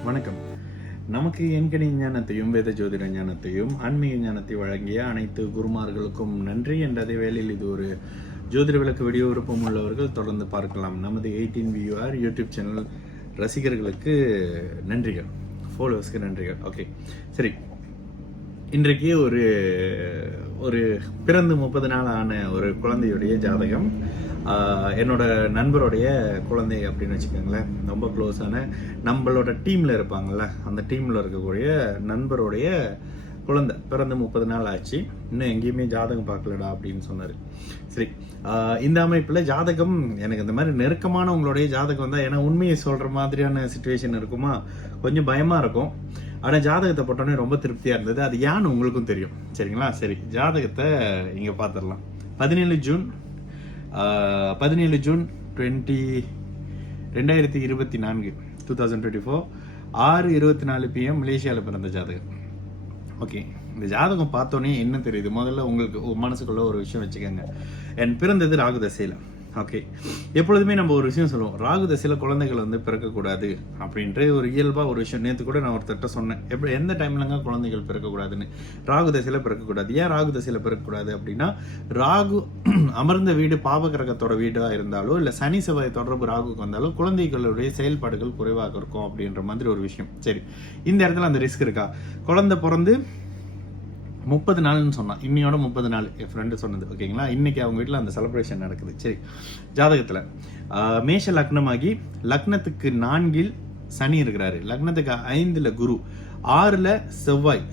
வணக்கம். நமக்கு எண்கணி ஞானத்தையும் வேத ஜோதிட ஞானத்தையும் ஆன்மீக ஞானத்தை வழங்கிய அனைத்து குருமார்களுக்கும் நன்றி. என்ற அதே வேளையில் இது ஒரு ஜோதிட விளக்கு வீடியோ விருப்பம் உள்ளவர்கள் தொடர்ந்து பார்க்கலாம். நமது 18VUR யூடியூப் சேனல் ரசிகர்களுக்கு நன்றிகள், ஃபாலோவர்ஸ்க்கு நன்றிகள். ஓகே, சரி. இன்றைக்கு ஒரு பிறந்து 30 நாள் ஆன ஒரு குழந்தையுடைய ஜாதகம், என்னோட நண்பருடைய குழந்தை அப்படின்னு வச்சுக்கோங்களேன். ரொம்ப க்ளோஸான நம்மளோட டீமில் இருப்பாங்கள்ல, அந்த டீமில் இருக்கக்கூடிய நண்பருடைய குழந்தை பிறந்து 30 நாள் ஆச்சு. இன்னும் எங்கேயுமே ஜாதகம் பார்க்கலடா அப்படின்னு சொன்னார். சரி, இந்த அமைப்பில் ஜாதகம் எனக்கு இந்த மாதிரி நெருக்கமான உங்களுடைய ஜாதகம் தான், ஏன்னா உண்மையை சொல்கிற மாதிரியான சுச்சுவேஷன் இருக்குமா, கொஞ்சம் பயமாக இருக்கும். ஆனால் ஜாதகத்தை போட்டோன்னே ரொம்ப திருப்தியாக இருந்தது. அது ஏன்னு உங்களுக்கும் தெரியும், சரிங்களா? சரி, ஜாதகத்தை இங்கே பார்த்துடலாம். 17 ஜூன் 2024 2024 6:24 PM மலேசியாவில் பிறந்த ஜாதகம். ஓகே, இந்த ஜாதகம் பார்த்தோன்னே என்ன தெரியுது? முதல்ல உங்களுக்கு மனசுக்குள்ள ஒரு விஷயம் வச்சுக்கோங்க. என் பிறந்தது ராகு தசையில். ஓகே, எப்பொழுதுமே நம்ம ஒரு விஷயம் சொல்லுவோம், ராகு தசையில் குழந்தைகள் வந்து பிறக்கக்கூடாது அப்படின்ற ஒரு இயல்பாக ஒரு விஷயம். நேற்று கூட நான் ஒருத்தட்ட சொன்னேன், எந்த டைம்லங்க குழந்தைகள் பிறக்கக்கூடாதுன்னு. ராகு தசையில் பிறக்கக்கூடாது. ஏன் ராகு தசையில் பிறக்கக்கூடாது அப்படின்னா, ராகு அமர்ந்த வீடு பாபகிரகத்தோட வீடாக இருந்தாலோ இல்லை சனி செவ்வாய் தொடர்பு ராகுக்கு வந்தாலோ குழந்தைகளுடைய செயல்பாடுகள் குறைவாக இருக்கும் அப்படின்ற மாதிரி ஒரு விஷயம். சரி, இந்த இடத்துல அந்த ரிஸ்க் இருக்கா? குழந்தை பிறந்து 30 நாள்னு சொன்னான், இன்னையோட 30 நாள் என் ஃப்ரெண்டு சொன்னது. ஓகேங்களா, இன்னைக்கு அவங்க வீட்டில் அந்த செலிப்ரேஷன் நடக்குது. சரி, ஜாதகத்தில் மேஷ லக்னமாகி லக்னத்துக்கு 4 சனி இருக்கிறாரு, லக்னத்துக்கு 5 குரு, 6 செவ்வாய்,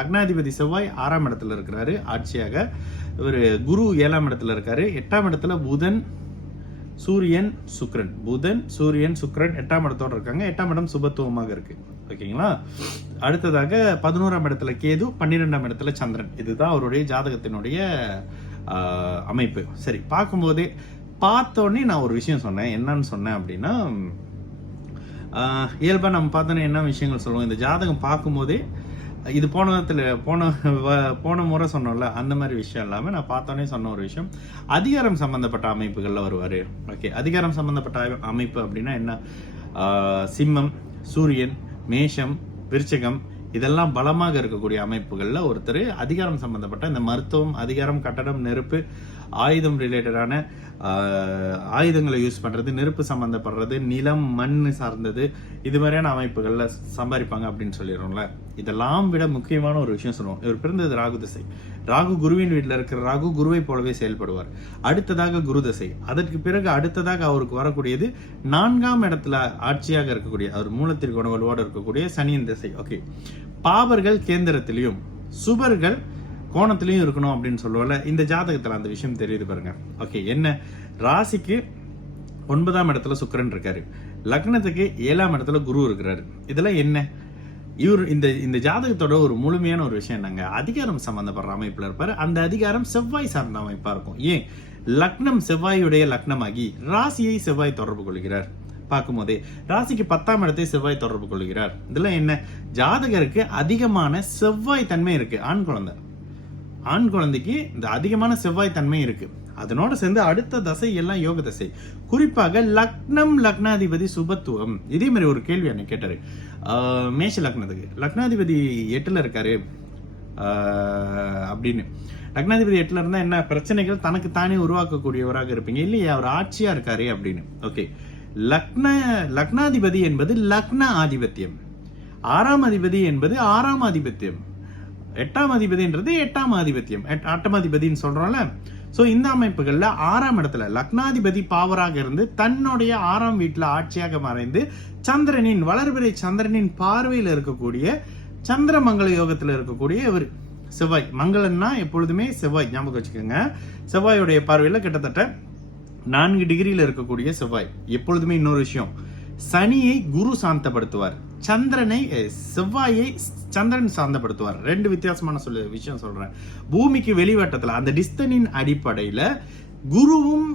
லக்னாதிபதி செவ்வாய் 6ஆம் இடத்துல இருக்கிறாரு ஆட்சியாக. ஒரு குரு 7ஆம் இடத்துல இருக்காரு. 8ஆம் இடத்துல புதன் சூரியன் சுக்ரன், 8ஆம் இடத்தோட இருக்காங்க. 8ஆம் இடம் சுபத்துவமாக இருக்கு. ஓகேங்களா, அடுத்ததாக 11ஆம் இடத்துல கேது, 12ஆம் இடத்துல சந்திரன். இதுதான் அவருடைய ஜாதகத்தினுடைய அமைப்பு. சரி, பார்த்தோன்னே நான் ஒரு விஷயம் சொன்னேன். என்னன்னு சொன்னேன் அப்படின்னா, இயல்பா நம்ம பார்த்தோன்னே என்ன விஷயங்கள் சொல்லுவோம், இந்த ஜாதகம் பார்க்கும்போதே இது போன முறை சொன்னோம்ல, அந்த மாதிரி விஷயம் இல்லாமல் நான் பார்த்தோன்னே சொன்ன ஒரு விஷயம், அதிகாரம் சம்பந்தப்பட்ட அமைப்புகளில் வருவார். ஓகே, அதிகாரம் சம்பந்தப்பட்ட அமைப்பு அப்படின்னா என்ன? சிம்மம், சூரியன், மேஷம், விருச்சகம், இதெல்லாம் பலமாக இருக்கக்கூடிய அமைப்புகளில் ஒருத்தர் அதிகாரம் சம்பந்தப்பட்ட இந்த மருத்துவம், அதிகாரம், கட்டடம், நெருப்பு, ஆயுதம் ரிலேட்டடான ஆயுதங்களை யூஸ் பண்ணுறது, நெருப்பு சம்மந்தப்படுறது, நிலம், மண் சார்ந்தது, இது மாதிரியான அமைப்புகளில் சம்பாதிப்பாங்க அப்படின்னு சொல்லிடுறோம்ல. இதெல்லாம் விட முக்கியமான ஒரு விஷயம் சொல்லுவோம், இவர் பிறந்தது ராகு தசை. ராகு குருவின் வீட்டில் இருக்கிற ராகு குருவை போலவே செயல்படுவார். அடுத்ததாக குரு தசை, அதற்கு பிறகு அடுத்ததாக அவருக்கு வரக்கூடியது 4ஆம் இடத்துல ஆட்சியாக இருக்கக்கூடிய, அவர் மூலத்திற்கு உணவலோடு இருக்கக்கூடிய சனியின் தசை. ஓகே, பாவர்கள் கேந்திரத்திலையும் சுபர்கள் கோணத்திலையும் இருக்கணும் அப்படின்னு சொல்லுவாங்க. இந்த ஜாதகத்தில் அந்த விஷயம் தெரியுது பாருங்க. ஓகே, என்ன? ராசிக்கு 9ஆம் இடத்துல சுக்கிரன் இருக்காரு, லக்னத்துக்கு 7ஆம் இடத்துல குரு இருக்கிறாரு. இதெல்லாம் என்ன? இவர் இந்த ஜாதகத்தோட ஒரு முழுமையான ஒரு விஷயம் என்னங்க, அதிகாரம் சம்பந்தப்படுற அமைப்புல இருப்பாரு. அந்த அதிகாரம் செவ்வாய் சார்ந்த அமைப்பா இருக்கும். ஏன்? லக்னம் செவ்வாயுடைய லக்னமாகி ராசியை செவ்வாய் தொடர்பு கொள்கிறார். பார்க்கும்போதே ராசிக்கு 10ஆம் இடத்தை செவ்வாய் தொடர்பு கொள்கிறார். இதெல்லாம் என்ன? ஜாதகருக்கு அதிகமான செவ்வாய் தன்மை இருக்கு. ஆண் குழந்தைக்கு இந்த அதிகமான செவ்வாய் தன்மை இருக்கு. அதனோட சேர்ந்து அடுத்த தசை எல்லாம் யோக தசை. குறிப்பாக லக்னம், லக்னாதிபதி சுபத்துவம். இதே மாதிரி ஒரு கேள்வி என்ன கேட்டாரு, மேஷ லக்னத்துக்கு லக்னாதிபதி 8ல இருக்காரு அப்படின்னு. லக்னாதிபதி 8ல இருந்தா என்ன பிரச்சனைகள் தனக்கு தானே உருவாக்கக்கூடியவராக இருப்பீங்க இல்லையா, அவர் ஆட்சியா இருக்காரு அப்படின்னு. ஓகே, லக்னாதிபதி என்பது லக்ன ஆதிபத்தியம், 6ஆம் அதிபதி என்பது 6ஆம் ஆதிபத்தியம், 8ஆம் அதிபதின்றது 8ஆம் ஆதிபத்தியம், 8ஆம் அதிபதினு சொல்றோம்ல. சோ இந்த அமைப்புகள்ல 6ஆம் இடத்துல லக்னாதிபதி பாவராக இருந்து தன்னுடைய 6ஆம் வீட்டுல ஆட்சியாக மறைந்து சந்திரனின் வளர்பிறை சந்திரனின் பார்வையில் இருக்கக்கூடிய சந்திரமங்கல யோகத்துல இருக்கக்கூடிய இவர் செவ்வாய். மங்களன்னா எப்பொழுதுமே செவ்வாய், ஞாபகம் வச்சுக்கோங்க. செவ்வாயுடைய பார்வையில கிட்டத்தட்ட 4 டிகிரியில இருக்கக்கூடிய செவ்வாய். எப்பொழுதுமே இன்னொரு விஷயம், சனியை குரு சாந்தப்படுத்துவார், செவ்வாயை சந்திரன் சாந்தப்படுத்துவார். 2 வித்தியாசமான விஷயம் சொல்றேன். பூமிக்கு வெளிவட்டத்துல அந்த டிஸ்டனின் அடிப்படையில குருவும்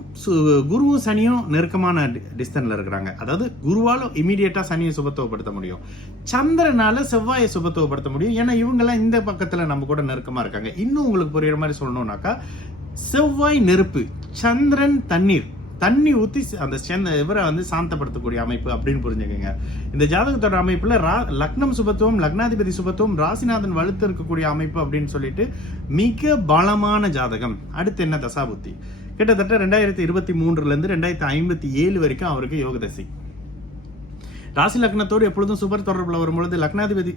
சனியும் நெருக்கமான டிஸ்டன்ஸ்ல இருக்கிறாங்க. அதாவது குருவால இமீடியட்டா சனியை சுபத்துவப்படுத்த முடியும், சந்திரனால செவ்வாயை சுபத்துவப்படுத்த முடியும். ஏன்னா இவங்கெல்லாம் இந்த பக்கத்துல நம்ம கூட நெருக்கமா இருக்காங்க. இன்னும் உங்களுக்கு புரியுற மாதிரி சொல்லணும்னாக்கா, செவ்வாய் நெருப்பு, சந்திரன் தண்ணீர், தண்ணி ஊற்றி அந்த இவரை வந்து சாந்தப்படுத்தக்கூடிய அமைப்பு அப்படின்னு புரிஞ்சுக்கோங்க. இந்த ஜாதகத்தோட அமைப்புல லக்னம் சுபத்துவம், லக்னாதிபதி சுபத்துவம், ராசிநாதன் வலுத்து இருக்கக்கூடிய அமைப்பு அப்படின்னு சொல்லிட்டு மிக பலமான ஜாதகம். அடுத்து என்ன தசாபுத்தி, கிட்டத்தட்ட 2023 2057 வரைக்கும் அவருக்கு யோக தசை. ராசி லக்னத்தோடு எப்பொழுதும் சுபர் தொடர்புல வரும்பொழுது லக்னாதிபதி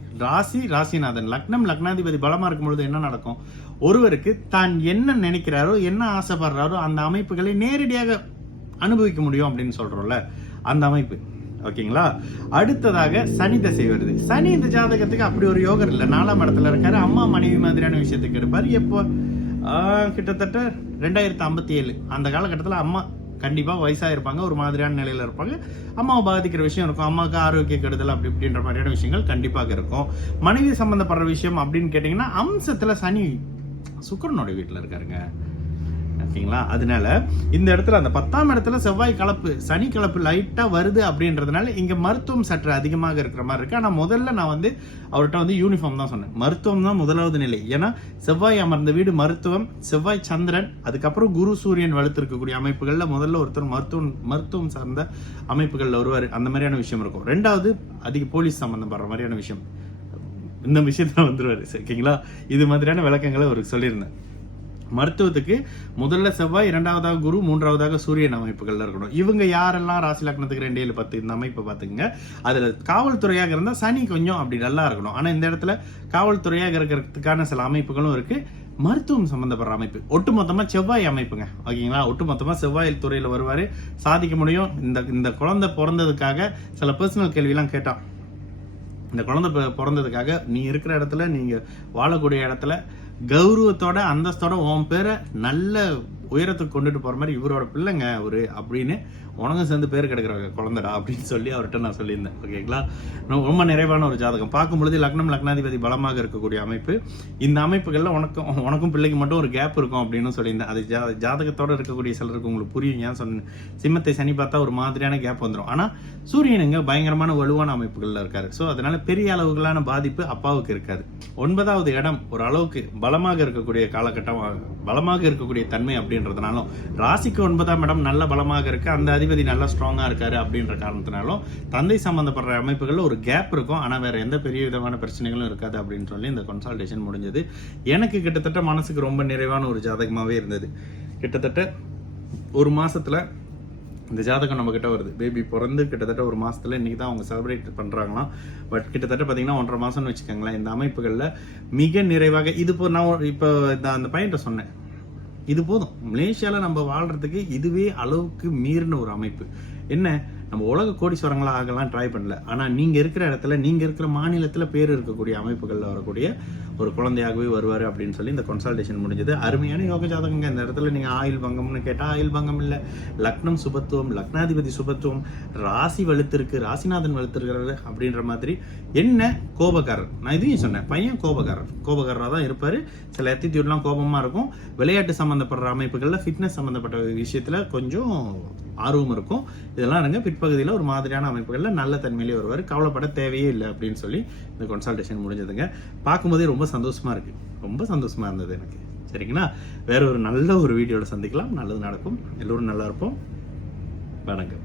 ராசிநாதன் லக்னம் லக்னாதிபதி பலமா இருக்கும் பொழுது என்ன நடக்கும், ஒருவருக்கு தான் என்ன நினைக்கிறாரோ என்ன ஆசைப்படுறாரோ அந்த அமைப்புகளை நேரடியாக அனுபவிக்க முடியும் அப்படின்னு சொல்றோம்ல, அந்த அமைப்பு. ஓகேங்களா. அடுத்ததாக சனி தசை வருது. சனி இந்த ஜாதகத்துக்கு அப்படி ஒரு யோகர் இல்லை, 4ஆம் இடத்துல இருக்காரு. அம்மா மனைவி மாதிரியான விஷயத்துக்கு எடுப்பாரு. எப்போ கிட்டத்தட்ட 2057 அந்த காலகட்டத்தில் அம்மா கண்டிப்பா வயசா இருப்பாங்க, ஒரு மாதிரியான நிலையில இருப்பாங்க. அம்மாவை பாதிக்கிற விஷயம் இருக்கும், அம்மாவுக்கு ஆரோக்கிய கெடுதல் அப்படி இப்படின்ற மாதிரியான விஷயங்கள் கண்டிப்பாக இருக்கும். மனைவி சம்பந்தப்படுற விஷயம் அப்படின்னு கேட்டீங்கன்னா அம்சத்துல சனி சுக்கிரனோட வீட்டுல இருக்காருங்க. ஓகேங்களா. அதனால இந்த இடத்துல அந்த 10ஆம் இடத்துல செவ்வாய் கலப்பு, சனி கலப்பு லைட்டா வருது அப்படின்றதுனால இங்க மருத்துவம் சற்று அதிகமாக இருக்கிற மாதிரி இருக்கு. ஆனா முதல்ல நான் வந்து அவர்கிட்ட வந்து யூனிஃபார்ம் தான் சொன்னேன். மருத்துவம் தான் முதலாவது நிலை. ஏன்னா செவ்வாய் அமர்ந்த வீடு மருத்துவம், செவ்வாய் சந்திரன், அதுக்கப்புறம் குரு சூரியன் வலுத்து இருக்கக்கூடிய அமைப்புகள்ல முதல்ல ஒருத்தர் மருத்துவம் சார்ந்த அமைப்புகள்ல வருவாரு. அந்த மாதிரியான விஷயம் இருக்கும். ரெண்டாவது அதிக போலீஸ் சம்பந்தப்படுற மாதிரியான விஷயம், இந்த விஷயத்துல வந்துருவாரு. ஓகேங்களா. இது மாதிரியான விளக்கங்களை அவருக்கு சொல்லியிருந்தேன். மருத்துவத்துக்கு முதல்ல செவ்வாய், 2ஆவதாக குரு, 3ஆவதாக சூரியன் அமைப்புகள்ல இருக்கணும். இவங்க யாரெல்லாம் ராசி லக்னத்துக்கு 2, 7, 10 இந்த அமைப்பை பார்த்துங்க. அதுல காவல்துறையாக இருந்தா சனி கொஞ்சம் அப்படி நல்லா இருக்கணும். ஆனா இந்த இடத்துல காவல்துறையாக இருக்கிறதுக்கான சில அமைப்புகளும் இருக்கு. மருத்துவம் சம்பந்தப்படுற அமைப்பு ஒட்டுமொத்தமா செவ்வாய் அமைப்புங்க. ஓகேங்களா. ஒட்டுமொத்தமா செவ்வாய் துறையில வருவாரு, சாதிக்க முடியும். இந்த குழந்தை பிறந்ததுக்காக சில பர்சனல் கேள்வியெல்லாம் கேட்டான். இந்த குழந்தை பிறந்ததுக்காக நீ இருக்கிற இடத்துல, நீங்க வாழக்கூடிய இடத்துல கௌரவத்தோட அந்தஸ்தோட உன் பேரை நல்ல உயரத்துக்கு கொண்டுட்டு போற மாதிரி இவரோட பிள்ளைங்க ஒரு அப்படின்னு உனக்கும் சேர்ந்து பேர் கிடைக்கிற குழந்தைடா அப்படின்னு சொல்லி அவர்கிட்ட நான் சொல்லியிருந்தேன். ஓகேங்களா. ரொம்ப நிறைவான ஒரு ஜாதகம். பார்க்கும்பொழுது லக்னம் லக்னாதிபதி பலமாக இருக்கக்கூடிய அமைப்பு. இந்த அமைப்புகள்ல உனக்கும் பிள்ளைக்கு மட்டும் ஒரு கேப் இருக்கும் அப்படின்னு சொல்லியிருந்தேன். அது ஜாதகத்தோட இருக்கக்கூடிய சிலருக்கு உங்களுக்கு புரியும். ஏன் சொன்னேன், சிம்மத்தை சனி பார்த்தா ஒரு மாதிரியான கேப் வந்துடும். ஆனா சூரியனுங்க பயங்கரமான வலுவான அமைப்புகள்ல இருக்காரு. ஸோ அதனால பெரிய அளவுகளான பாதிப்பு அப்பாவுக்கு இருக்காது. 9வது இடம் ஒரு அளவுக்கு பலமாக இருக்கக்கூடிய காலகட்டம், பலமாக இருக்கக்கூடிய தன்மை அப்படின்றதுனாலும், ராசிக்கு 9ஆம் இடம் நல்ல பலமாக இருக்கு, அந்த அதிபதி நல்லா ஸ்ட்ராங்கா இருக்காரு அப்படின்ற காரணத்தினாலும் தந்தை சம்பந்தப்படுற அமைப்புகள்ல ஒரு கேப் இருக்கும். ஆனா வேற எந்த பெரிய விதமான பிரச்சனைகளும் இருக்காது அப்படின்னு சொல்லி இந்த கன்சல்டேஷன் முடிஞ்சது. எனக்கு கிட்டத்தட்ட மனசுக்கு ரொம்ப நிறைவான ஒரு ஜாதகமாவே இருந்தது. கிட்டத்தட்ட ஒரு மாசத்துல இந்த ஜாதகம் நம்ம கிட்ட வருது. பேபி பிறந்து கிட்டத்தட்ட ஒரு மாசத்துல இன்னைக்கு தான் அவங்க செலிப்ரேட் பண்றாங்களாம். பட் கிட்டத்தட்ட பாத்தீங்கன்னா 1.5 மாசம்னு வச்சுக்கோங்களேன். இந்த அமைப்புகள்ல மிக நிறைவாக இது நான் இப்போ அந்த பையன்கிட்ட சொன்னேன், இது போதும் மலேசியால நம்ம வாழ்றதுக்கு, இதுவே அளவுக்கு மீறின ஒரு அமைப்பு. என்ன, நம்ம உலக கோடீஸ்வரங்களா ஆகலாம் ட்ரை பண்ணல. ஆனா நீங்க இருக்கிற இடத்துல, நீங்க இருக்கிற மாநிலத்துல பேர் இருக்கக்கூடிய அமைப்புகள்ல வரக்கூடிய ஒரு குழந்தையாகவே வருவாரு அப்படின்னு சொல்லி இந்த கன்சல்டேஷன் முடிஞ்சது. அருமையான யோக ஜாதகங்க. இந்த இடத்துல நீங்க ஆயுள் பங்கம்னு கேட்டா ஆயுள் பங்கம் இல்ல, லக்னம் சுபத்துவம், லக்னாதிபதி சுபத்துவம், ராசி வலுத்திருக்கு, ராசிநாதன் வலுத்திருக்கிறாரு அப்படின்ற மாதிரி. என்ன கோபக்காரர், நான் இதையும் சொன்னேன், பையன் கோபக்காரராக தான் இருப்பாரு. சில ஆட்டிடியூட்லாம் கோபமா இருக்கும். விளையாட்டு சம்பந்தப்படுற அமைப்புகள்ல, ஃபிட்னஸ் சம்பந்தப்பட்ட விஷயத்துல கொஞ்சம் ஆர்வம் இருக்கும். இதெல்லாம் இருங்க பிற்பகுதியில் ஒரு மாதிரியான அமைப்புகள்ல நல்ல தன்மையிலே வருவார். கவலைப்பட தேவையே இல்லை அப்படின்னு சொல்லி இந்த கன்சல்டேஷன் முடிஞ்சதுங்க. பார்க்கும்போதே ரொம்ப சந்தோஷமா இருக்கு, ரொம்ப சந்தோஷமா இருந்தது எனக்கு. சரிங்களா. வேற ஒரு நல்ல ஒரு வீடியோட சந்திக்கலாம். நல்லது நடக்கும். எல்லோரும் நல்லா இருப்போம். வணக்கம்.